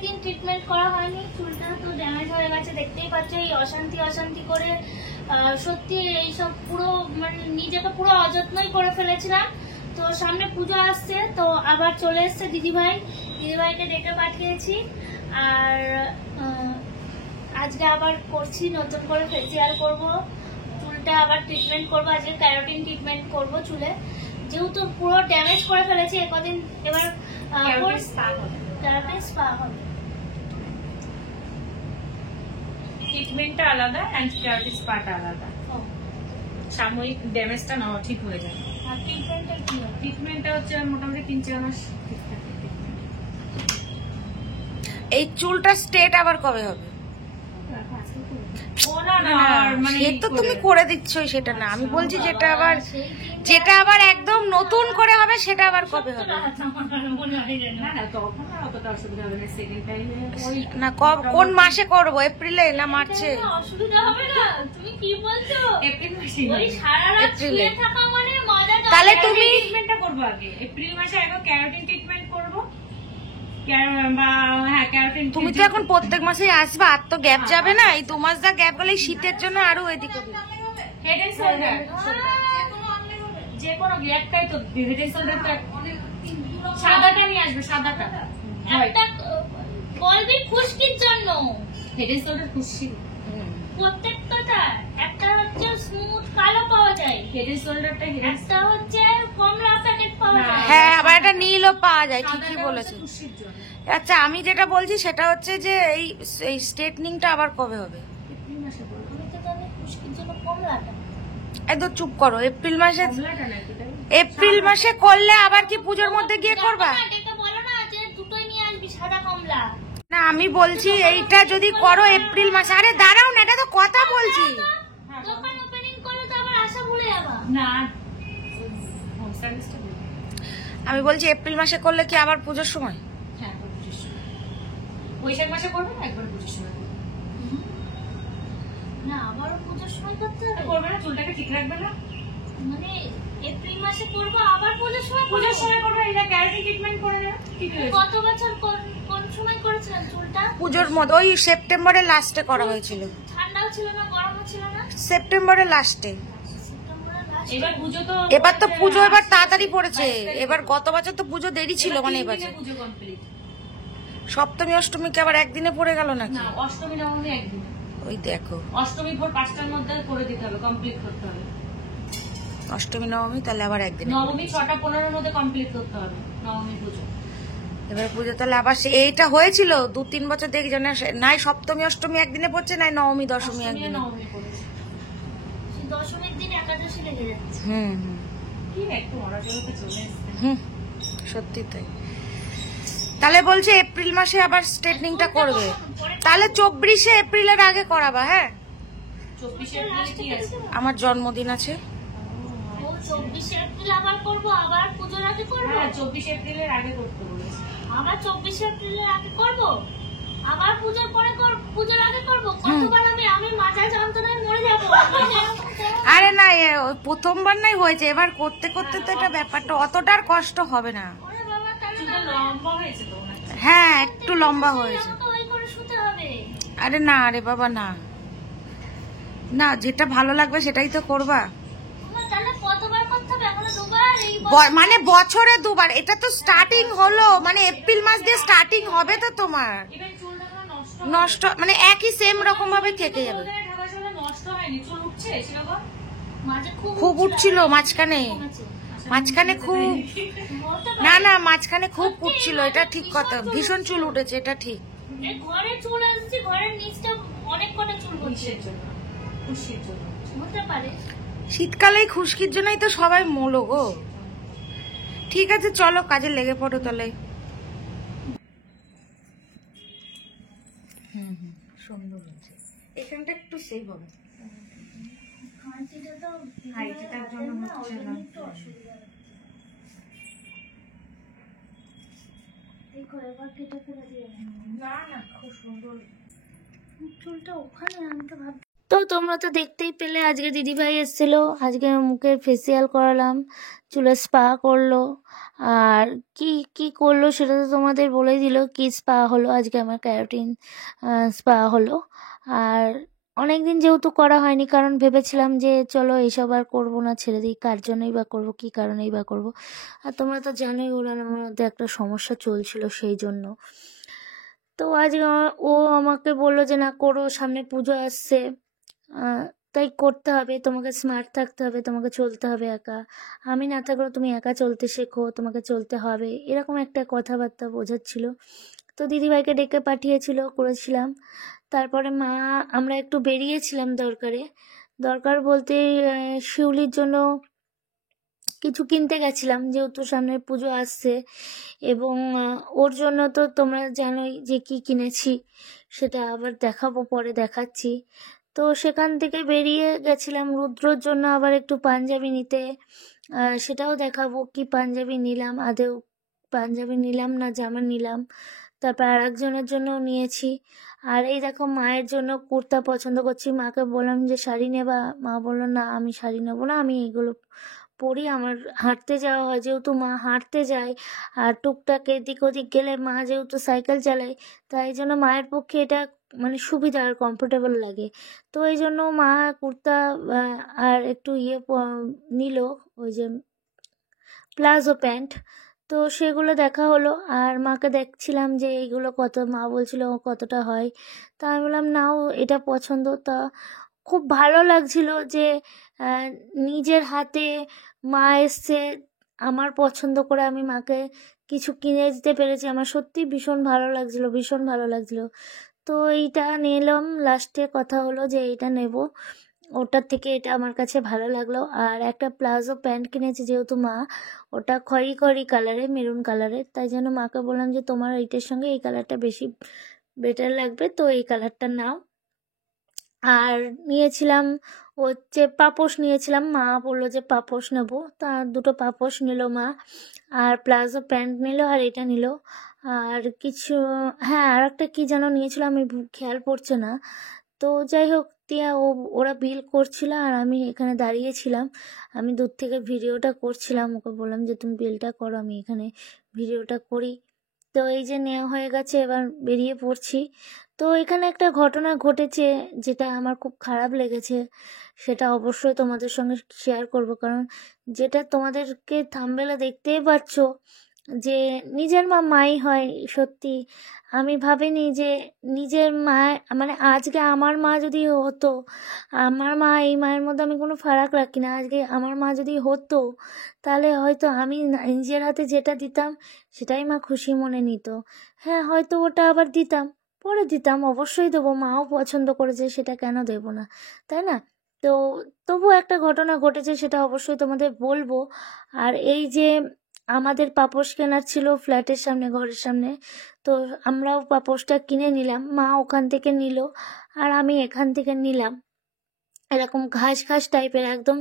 অনেকদিন ট্রিটমেন্ট করা হয়নি, চুলটা তো ড্যামেজ হয়ে গেছে দেখতেই পাচ্ছ। এই অশান্তি অশান্তি করে সত্যি এইসব পুরো মানে নিজেকে পুরো অযত্নই করে ফেলেছিলাম। তো সামনে পুজো আসছে, তো আবার চলে এসছে দিদিভাইকে ডেকে পাঠিয়েছি। আর আজকে আবার করছি, নতুন করে ফেসিয়াল করব, চুলটা আবার ট্রিটমেন্ট করব। আজকে ক্যারাটিন ট্রিটমেন্ট করব চুলে, যেহেতু পুরো ড্যামেজ করে ফেলেছি একদিন। এবার ক্যারাটিন স্পা হবে। ট্রিটমেন্টটা আলাদা, অ্যান্ড ক্যারাটিন স্পাটা আলাদা। সাময়িক ড্যামেজটা না ঠিক হয়ে যায়। আর ট্রিটমেন্টটা কি হবে? ট্রিটমেন্টটা হচ্ছে মোটামুটি 3-4 মাস। এই চুলটা স্ট্রেট আবার কবে হবে? সে তো তুমি করে দিচ্ছই, সেটা না, আমি বলছি যেটা আবার একদম নতুন করে হবে সেটা আবার কবে হবে? না কোন মাসে করবো, এপ্রিলে না মার্চে? অসুবিধা হবে না, তুমি কি বলছো? এপ্রিল মাসে। ওই সারা রাত শুয়ে থাকা মানে মজা। তাহলে তুমি ট্রিটমেন্টটা করবো আগে, এপ্রিল মাসে আগে ক্যারাটিন ট্রিটমেন্ট করবো। তুমি তো এখন প্রত্যেক মাসে আসবে, আর তো গ্যাপ যাবে না। এই 2 মাস দা গ্যাপ গেলে শীতের জন্য আরো এদিক ওদিক। হেড এন্ড শোল্ডার যে কোনো একটাই তো, হেড এন্ড শোল্ডার তো সাদাটা নিয়ে আসবে, সাদাটা। একটা বলবি খুশকির জন্য, হেড এন্ড শোল্ডার খুশকি প্রত্যেকটা। একটা হচ্ছে স্মুথ কালো পাওয়া যায়, হেড এন্ড শোল্ডারটা, একটা হচ্ছে কমলা প্যাকেট পাওয়া যায়। হ্যাঁ, আবার একটা নীলও পাওয়া যায়, ঠিকই বলেছো। আচ্ছা, আমি যেটা বলছি সেটা হচ্ছে যে এই স্ট্রেটনিংটা আবার কবে হবে? আমি তো জানি খুশকির জন্য কমলাটা। একদম চুপ করো। এপ্রিল মাসে করলে আবার কি পুজোর মধ্যে গিয়ে করবা? এটা বলো না যে দুটোই নিয়ে আসবি, সাদা কমলা। না, আমি বলছি এইটা যদি করো এপ্রিল মাসে। আরে দাঁড়াও না, এটা তো কথা বলছি। দোকান ওপেনিং করলে তো আবার আশা ভুলে যাবা। না, আমি বলছি এপ্রিল মাসে করলে কি আবার পুজোর সময়? হ্যাঁ, বৈশাখ মাসে করবে না, একবার পুজোর সময় না, আবারও পুজোর সময় করতে হবে। করবে না, চুলটাকে ঠিক রাখবে না। মানে এপ্রিল মাসে করবো, আবার পুজোর সময় পুজোর সময় করবে, এটা ক্যারাটিন ট্রিটমেন্ট করে দেবে। ঠিক আছে। গত বছর কোন সময় করেছিলেন চুলটা? পুজোর মধ্যে, ওই সেপ্টেম্বরের লাস্টে করা হয়েছিল। ঠান্ডাও ছিল না, গরমও ছিল না। সেপ্টেম্বরের লাস্টে। এবার পুজো তো, এবার তো পুজো এবার তাড়াতাড়ি পড়েছে। এবার গত বছর তো পুজো দেরি ছিল, মানে এবার পুজো কমপ্লিট। সপ্তমী অষ্টমী কি আবার একদিনে পড়ে গেল নাকি? না, অষ্টমী নবমী একদিন। ওই দেখো, অষ্টমী ভোর 5টার মধ্যে করে দিতে হবে, কমপ্লিট করতে হবে। অষ্টমী নবমী তাহলে আবার একদিনে। নবমী 6টা 15-এর মধ্যে কমপ্লিট করতে হবে নবমী পুজো। এবার পুজো তাহলে আবার এইটা হয়েছিল 2-3 বছর দেখি জানি নাই সপ্তমী অষ্টমী একদিনে পড়ছে, নাই নবমী দশমী একদিনে। নবমী পড়েছে। দশমীর দিন একাদশী লেগে যাচ্ছে। কি একটু অরাজকতা চলে আসছে। সত্যি তাই। তাহলে বলছে এপ্রিল মাসে আবার স্ট্রেটনিংটা করবে, তাহলে 24শে এপ্রিলের আগে করাবা। হ্যাঁ, 24শে এপ্রিল কি আছে? আমার জন্মদিন আছে। 24শে এপ্রিল আবার করবো, আবার পুজোর আগে করবো। হ্যাঁ, 24শে এপ্রিলের আগে করতে বলেছে। আবার 24শে এপ্রিলের আগে করবো, আবার পুজোর পরে পুজোর আগে করবো। কতবার আমি মাথা যন্ত্রণায় মরে যাবো। আরে না, প্রথমবার নাই হয়েছে, এবার করতে করতে তো এটা ব্যাপারটা অতটা আর কষ্ট হবে না। লম্বা হয়েছে তো। হ্যাঁ, একটু লম্বা হয়েছে। ওই করে শুতে হবে। আরে না, আরে বাবা না, না যেটা ভালো লাগবে সেটাই তো করবা। তাহলে কতবার করতে হবে? এখনো দুবার। মানে বছরে 2বার। এটা তো স্টার্টিং হলো, মানে এপ্রিল মাস দিয়ে স্টার্টিং হবে তো তোমার। নষ্ট মানে একই সেম রকম ভাবে থেকে যাবে। খুব উঠছিল মাঝখানে, খুব, না মাঝখানে খুব উঠছিল, এটা ঠিক কথা। ভীষণ চুল উঠেছে, এটা ঠিক। ঘরে চুল আসছে, ঘরের নিচটা অনেক কটা চুল হচ্ছে। হতে পারে শীতকালে খুশকির জন্যই তো সবাই মোলো গো। ঠিক আছে, চলো কাজে লেগে পড়ো তাহলে। সুন্দর হচ্ছে, এখানটা একটু সেভ হবে। হাঁচিটা তো হাইটটার জন্য হচ্ছে না। একটু অসুবিধা দেখো, এবার কেটে ফেলে দিয়ে না না, খুব সুন্দর চুলটা ওখানে। আমি তো ভাব তো তোমরা তো দেখতেই পেলে, আজকে দিদিভাই এসেছিল। আজকে মুখের ফেসিয়াল করালাম, চুলের স্পা করলো। আর কি কি করলো সেটা তো তোমাদের বলেই দিল। কি স্পা হলো আজকে, আমার ক্যারাটিন স্পা হলো। আর অনেক দিন যেহেতু করা হয়নি, কারণ ভেবেছিলাম যে চলো এইসব আর করবো না, ছেড়ে দিই, কার জন্যই বা করবো, কী কারণেই বা করবো। আর তোমরা তো জানোই ওর আর আমার মধ্যে একটা সমস্যা চলছিল, সেই জন্য। তো আজ ও আমাকে বললো যে না করো, সামনে পুজো আসছে, তাই করতে হবে, তোমাকে স্মার্ট থাকতে হবে, তোমাকে চলতে হবে একা, আমি না থাকলেও তুমি একা চলতে শেখো, তোমাকে চলতে হবে, এরকম একটা কথাবার্তা বোঝাচ্ছিল। তো দিদিভাইকে ডেকে পাঠিয়েছিল, করেছিলাম। তারপরে মা, আমরা একটু বেরিয়েছিলাম দরকার বলতে শিউলির জন্য কিছু কিনতে গেছিলাম, যেহেতু সামনে পুজো আসছে। এবং ওর জন্য তো তোমরা জানোই যে কি কিনেছি, সেটা আবার দেখাবো, পরে দেখাচ্ছি। তো সেখান থেকে বেরিয়ে গেছিলাম রুদ্রর জন্য আবার একটু পাঞ্জাবি নিতে, সেটাও দেখাবো কি পাঞ্জাবি নিলাম, আদেও পাঞ্জাবি নিলাম না জামা নিলাম। তারপর আর একজনের জন্যও নিয়েছি। আর এই দেখো মায়ের জন্য কুর্তা পছন্দ করছি, মাকে বললাম যে শাড়ি নেবা, মা বললো না আমি শাড়ি নেবো না, আমি এগুলো পরি, আমার হাঁটতে যাওয়া হয়, যেহেতু মা হাঁটতে যায়, আর টুকটাক এদিক ওদিক গেলে মা যেহেতু সাইকেল চালায়, তাই জন্য মায়ের পক্ষে এটা মানে সুবিধা আর কমফোর্টেবল লাগে। তো এই জন্য মা কুর্তা আর একটু নিল, ওই যে প্লাজো প্যান্ট, তো সেগুলো দেখা হলো। আর মাকে দেখছিলাম যে এইগুলো কত, মা বলছিল কতটা হয়, তা আমি বললাম নাও, এটা পছন্দ। তা খুব ভালো লাগছিল যে নিজের হাতে মা এসছে, আমার পছন্দ করে আমি মাকে কিছু কিনে দিতে পেরেছি, আমার সত্যি ভীষণ ভালো লাগছিল, ভীষণ ভালো লাগছিল। তো এইটা নিলাম, লাস্টে কথা হলো যে এইটা নেব, ওটার থেকে এটা আমার কাছে ভালো লাগলো। আর একটা প্লাজো প্যান্ট কিনেছি, যেহেতু মা ওটা খয়েরি কালারের, মেরুন কালারের, তাই জন্য মাকে বললাম যে তোমার এইটার সঙ্গে এই কালারটা বেশি বেটার লাগবে, তো এই কালারটা নাও। আর নিয়েছিলাম হচ্ছে পাপোশ নিয়েছিলাম, মা বললো যে পাপোশ নেবো, তা দুটো পাপোশ নিল মা, আর প্লাজো প্যান্ট নিল, আর এটা নিল। আর কিছু, হ্যাঁ আর একটা কী যেন নিয়েছিল, আমি খেয়াল পড়ছে না। তো যাই হোক, ওরা বিল করছিল, আর আমি এখানে দাঁড়িয়েছিলাম, আমি দূর থেকে ভিডিওটা করছিলাম, ওকে বললাম যে তুমি বিলটা করো, আমি এখানে ভিডিওটা করি। তো এই যে নেওয়া হয়ে গেছে, এবার বেরিয়ে পড়ছি। তো এখানে একটা ঘটনা ঘটেছে যেটা আমার খুব খারাপ লেগেছে, সেটা অবশ্যই তোমাদের সঙ্গে শেয়ার করব, কারণ যেটা তোমাদেরকে থাম্বনেলে দেখতেই পাচ্ছ যে নিজের মা মাই হয়। সত্যি আমি ভাবিনি যে নিজের মা, মানে আজকে আমার মা যদি হতো, আমার মা, এই মায়ের মধ্যে আমি কোনো ফারাক রাখি না, আজকে আমার মা যদি হতো, তাহলে হয়তো আমি নিজের হাতে যেটা দিতাম সেটাই মা খুশি মনে নিত। হ্যাঁ হয়তো ওটা আবার দিতাম, পরে দিতাম, অবশ্যই দেবো, মাও পছন্দ করেছে, সেটা কেন দেব না, তাই না? তো তবুও একটা ঘটনা ঘটেছে, সেটা অবশ্যই তোমাদের বলবো। আর এই যে আমাদের পাপোশ কেনার ছিল ফ্ল্যাটের সামনে, ঘরের সামনে, তো আমরাও পাপোশটা কিনে নিলাম, মা ওখান থেকে নিল, আর আমি এখান থেকে নিলাম। এরকম ঘাস ঘাস টাইপের, একদম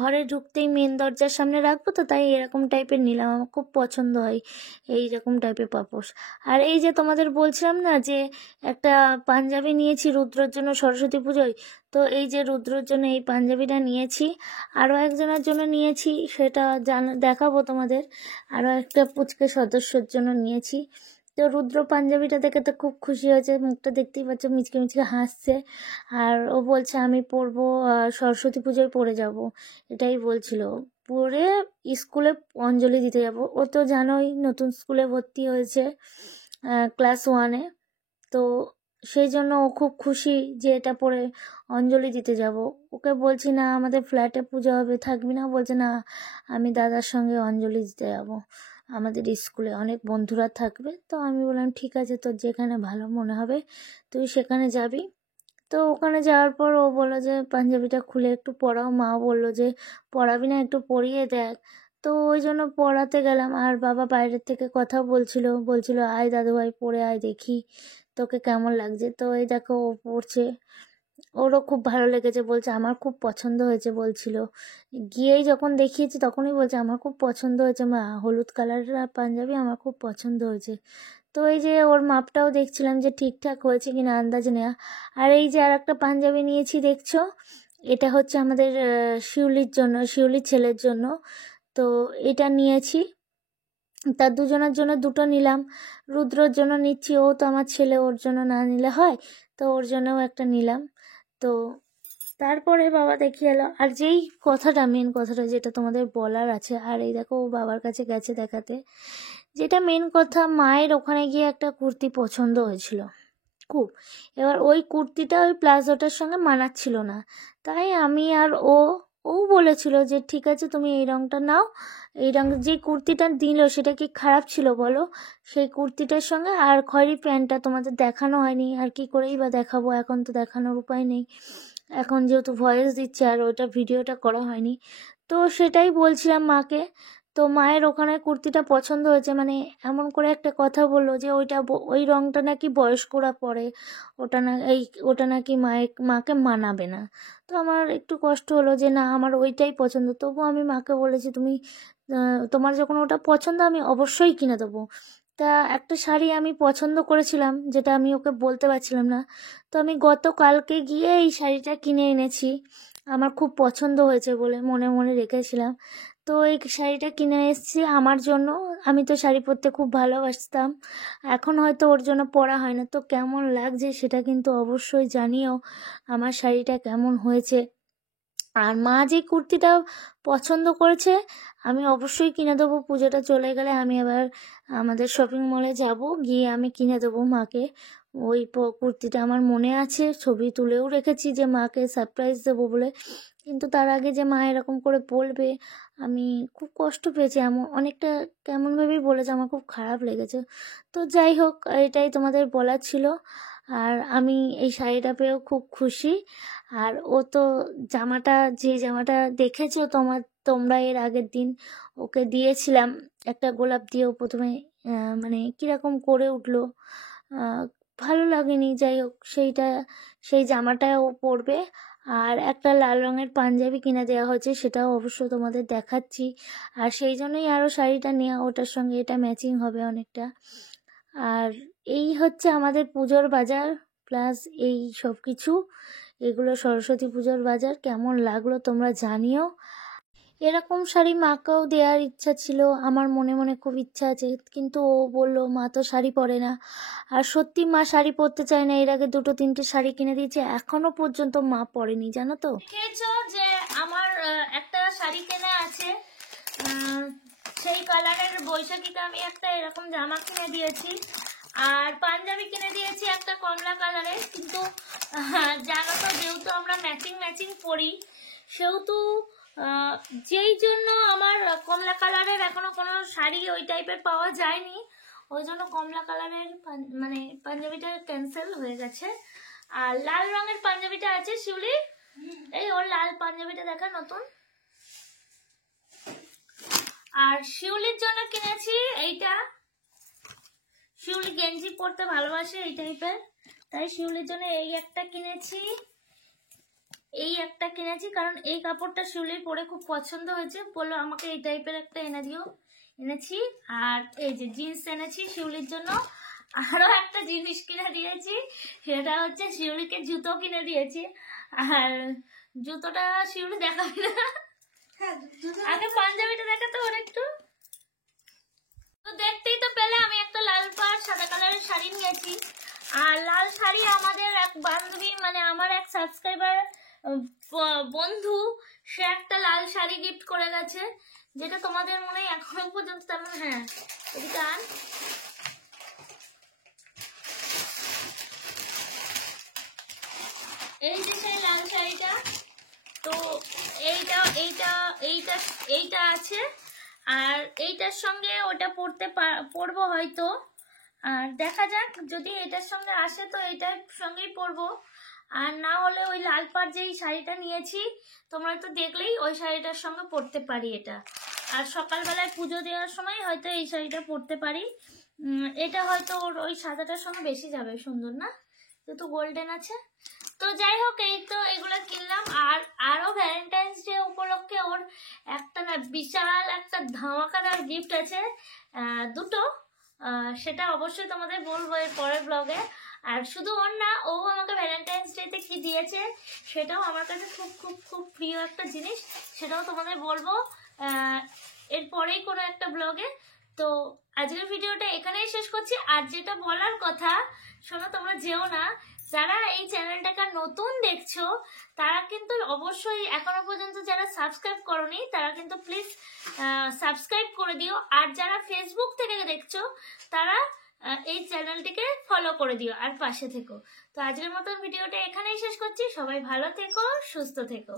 ঘরে ঢুকতেই মেন দরজার সামনে রাখবো, তো তাই এরকম টাইপের নিলাম, আমার খুব পছন্দ হয় এই রকম টাইপের পাপোশ। আর এই যে তোমাদের বলছিলাম না যে একটা পাঞ্জাবি নিয়েছি রুদ্রর জন্য সরস্বতী পুজোয়, তো এই যে রুদ্রর জন্য এই পাঞ্জাবিটা নিয়েছি, আরও একজনের জন্য নিয়েছি, সেটা দেখাবো তোমাদের, আরও একটা পুচকে সদস্যর জন্য নিয়েছি। তো রুদ্র পাঞ্জাবিটা দেখে তো খুব খুশি হয়েছে, মুখটা দেখতেই পাচ্ছ মিচকে মিচকে হাসছে, আর ও বলছে আমি পরবো, সরস্বতী পুজোয় পরে যাব, এটাই বলছিল, পরে স্কুলে অঞ্জলি দিতে যাব। ও তো জানোই নতুন স্কুলে ভর্তি হয়েছে, ক্লাস 1-এ, তো সেই জন্য ও খুব খুশি যে এটা পরে অঞ্জলি দিতে যাব। ওকে বলছি না আমাদের ফ্ল্যাটে পুজো হবে, থাকবি না? বলছে না আমি দাদার সঙ্গে অঞ্জলি দিতে যাব, আমাদের স্কুলে অনেক বন্ধুরা থাকবে। তো আমি বললাম ঠিক আছে, তোর যেখানে ভালো মনে হবে তুই সেখানে যাবি। তো ওখানে যাওয়ার পর ও বললো যে পাঞ্জাবিটা খুলে একটু পরাও, মা বললো যে পরাবি না, একটু পরিয়ে দেখ। তো ওই জন্য পরাতে গেলাম, আর বাবা বাইরের থেকে কথা বলছিল আয় দাদুভাই পরে আয় দেখি তোকে কেমন লাগছে। তো এই দেখো ও পড়ছে, ওরও খুব ভালো লেগেছে, বলছে আমার খুব পছন্দ হয়েছে, বলছিল গিয়েই যখন দেখিয়েছি তখনই বলছে আমার খুব পছন্দ হয়েছে মা, হলুদ কালারের পাঞ্জাবি আমার খুব পছন্দ হয়েছে। তো এই যে ওর মাপটাও দেখছিলাম যে ঠিকঠাক হয়েছে কিনা, আন্দাজ নেওয়া। আর এই যে আর একটা পাঞ্জাবি নিয়েছি দেখছো, এটা হচ্ছে আমাদের শিউলির জন্য, শিউলির ছেলের জন্য, তো এটা নিয়েছি। তার দুজনের জন্য দুটো নিলাম, রুদ্রর জন্য নিচ্ছি, ও তো আমার ছেলে, ওর জন্য না নিলে হয়, তো ওর জন্যও একটা নিলাম। তো তারপরে বাবা দেখিয়ে এলো। আর যেই কথাটা, মেন কথাটা যেটা তোমাদের বলার আছে, আর এই দেখো ও বাবার কাছে গেছে দেখাতে, যেটা মেন কথা, মায়ের ওখানে গিয়ে একটা কুর্তি পছন্দ হয়েছিল খুব। এবার ওই কুর্তিটা ওই প্লাজোটার সঙ্গে মানাচ্ছিল না, তাই আমি আর ও বলেছিল যে ঠিক আছে তুমি এই রঙটা নাও। এই রঙ যে কুর্তিটা দিল সেটা কি খারাপ ছিল বলো? সেই কুর্তিটার সঙ্গে আর খয়েরি প্যান্টটা তোমাদের দেখানো হয়নি, আর কি করেই বা দেখাবো, এখন তো দেখানোর উপায় নেই, এখন যেহেতু ভয়েস দিচ্ছে আর ওটা ভিডিওটা করা হয়নি। তো সেটাই বলছিলাম মাকে। তো মায়ের ওখানে কুর্তিটা পছন্দ হয়েছে, মানে এমন করে একটা কথা বললো যে ওই রঙটা নাকি বয়স্করা পরে, ওটা নাকি মাকে মানাবে না। তো আমার একটু কষ্ট হলো যে না, আমার ওইটাই পছন্দ। তবু আমি মাকে বলেছি তুমি তোমার যখন ওটা পছন্দ আমি অবশ্যই কিনে দেবো। তা একটা শাড়ি আমি পছন্দ করেছিলাম, যেটা আমি ওকে বলতে পারছিলাম না, তো আমি গতকালকে গিয়ে এই শাড়িটা কিনে এনেছি। আমার খুব পছন্দ হয়েছে বলে মনে মনে রেখেছিলাম, তো এই শাড়িটা কিনে এসেছি আমার জন্য। আমি তো শাড়ি পরতে খুব ভালোবাসতাম, এখন হয়তো ওর জন্য পরা হয় না। তো কেমন লাগছে সেটা কিন্তু অবশ্যই জানিও, আমার শাড়িটা কেমন হয়েছে। আর মা যে কুর্তিটা পছন্দ করেছে আমি অবশ্যই কিনে দেবো, পুজোটা চলে গেলে আমি আবার আমাদের শপিং মলে যাব, গিয়ে আমি কিনে দেবো মাকে ওই কুর্তিটা। আমার মনে আছে, ছবি তুলেও রেখেছি যে মাকে সারপ্রাইজ দেবো বলে, কিন্তু তার আগে যে মা এরকম করে বলবে, আমি খুব কষ্ট পেয়েছি, এমন অনেকটা কেমনভাবেই বলেছে, আমার খুব খারাপ লেগেছে। তো যাই হোক, এটাই তোমাদের বলার ছিল। আর আমি এই শাড়িটা পেয়েও খুব খুশি। আর ও তো যে জামাটা দেখেছো তোমরা এর আগের দিন ওকে দিয়েছিলাম একটা গোলাপ দিয়েও, প্রথমে মানে কিরকম করে উঠলো, ভালো লাগেনি। যাই হোক, সেই জামাটা ও পরবে। আর একটা লাল রঙের পাঞ্জাবি কিনে দেওয়া হয়েছে, সেটাও অবশ্য তোমাদের দেখাচ্ছি। আর সেই জন্যই আরও শাড়িটা নেওয়া, ওটার সঙ্গে এটা ম্যাচিং হবে অনেকটা। আর এই হচ্ছে আমাদের পুজোর বাজার, প্লাস এই সব কিছু, এগুলো সরস্বতী পুজোর বাজার। কেমন লাগলো তোমরা জানিও। এরকম শাড়ি মাকেও দেওয়ার ইচ্ছা ছিল, আমার মনে মনে খুব ইচ্ছা আছে, কিন্তু ও বললো মা তো শাড়ি পরে না। আর সত্যি মা শাড়ি পরতে চায় না, এর আগে 2-3টে শাড়ি কিনে দিয়েছে, এখনো পর্যন্ত মা পরেনি, জানো তো। দেখেছো যে আমার একটা শাড়ি কেনা আছে, সেই কালারের বৈশাখীতে আমি একটা এরকম জামা কিনে দিয়েছি, আর পাঞ্জাবি কিনে দিয়েছি একটা কমলা কালারের। কিন্তু জানো তো, যেহেতু আমরা ম্যাচিং পরি, সেহেতু যেই জন্য আমার কমলা কালারের এখনো কোনো শাড়ি ওই টাইপের পাওয়া যায়নি, ওই জন্য কমলা কালারের মানে পাঞ্জাবিটা ক্যান্সেল হয়ে গেছে। আর লাল রঙের পাঞ্জাবিটা আছে শিউলি, এই ওর লাল পাঞ্জাবিটা দেখা নতুন। আর শিউলির জন্য কিনেছি এইটা, শিউলি গেঞ্জি পরতে ভালোবাসে এই টাইপের, তাই শিউলির জন্য এই একটা কিনেছি, কারণ এই কাপড়টা শিউলির পরে খুব পছন্দ হয়েছে, বললো আমাকে এই টাইপের একটা এনে দিও, এনেছি। আর এই যে জিন্স এনেছি শিউলির জন্য। আরো একটা জিনিস কিনে দিয়েছি, সেটা হচ্ছে শিউলিকে জুতো কিনে দিয়েছি। আর জুতোটা শিউলি দেখাবে না, আগে পাঞ্জাবিটা দেখাতে ওর একটু। তো দেখতেই তো পেলে, আমি একটা লাল পাড় সাদা কালারের শাড়ি নিয়েছি। আর লাল শাড়ি আমাদের এক বান্ধবী, মানে আমার এক সাবস্ক্রাইবার বন্ধু, সে একটা লাল শাড়ি গিফট করে গেছে, যেটা তোমাদের মনে হয় এখনো পর্যন্ত তেমন। হ্যাঁ, এদিকে আন। এই যে সেই লাল শাড়িটা, তো এইটা আছে, আর এইটার সঙ্গে ওটা পরবো হয়তো। আর দেখা যাক, যদি এটার সঙ্গে আসে তো এটার সঙ্গেই পরবো, আর না হলে ওই লাল পাড় যেই শাড়িটা নিয়েছি তোমরা তো দেখলেই, ওই শাড়িটার সঙ্গে পরতে পারি এটা। আর সকালবেলায় পুজো দেওয়ার সময় হয়তো এই শাড়িটা পরতে পারি। এটা হয়তো ওই সাদাটার সঙ্গে বেশি যাবে, সুন্দর না, যেহেতু গোল্ডেন আছে। তো যাই হোক, এই তো এগুলো কিনলাম। আর আরো ভ্যালেন্টাইন্স ডে উপলক্ষে ওর একটা না বিশাল একটা ধামাকাদার গিফট আছে, দুটো, সেটা অবশ্যই তোমাদের বলবো এর পরের ব্লগে। আর শুধু ওর না, ও আমাকে ভ্যালেন্টাইন্স ডেতে কি দিয়েছে সেটাও আমার কাছে খুব খুব খুব প্রিয় একটা জিনিস, সেটাও তোমাদের বলবো এরপরেই কোনো একটা ব্লগে। তো আজকের ভিডিওটা এখানেই শেষ করছি। আর যেটা বলার কথা, শোনো, তোমরা যেও না, যারা এই চ্যানেলটাকে নতুন দেখছো তারা কিন্তু অবশ্যই এখনো পর্যন্ত যারা সাবস্ক্রাইব করোনি তারা কিন্তু প্লিজ সাবস্ক্রাইব করে দিও। আর যারা ফেসবুক থেকে দেখছো তারা এই চ্যানেলটিকে ফলো করে দিও আর পাশে থেকো। তো আজকের মতন ভিডিওটা এখানেই শেষ করছি। সবাই ভালো থেকো, সুস্থ থেকো।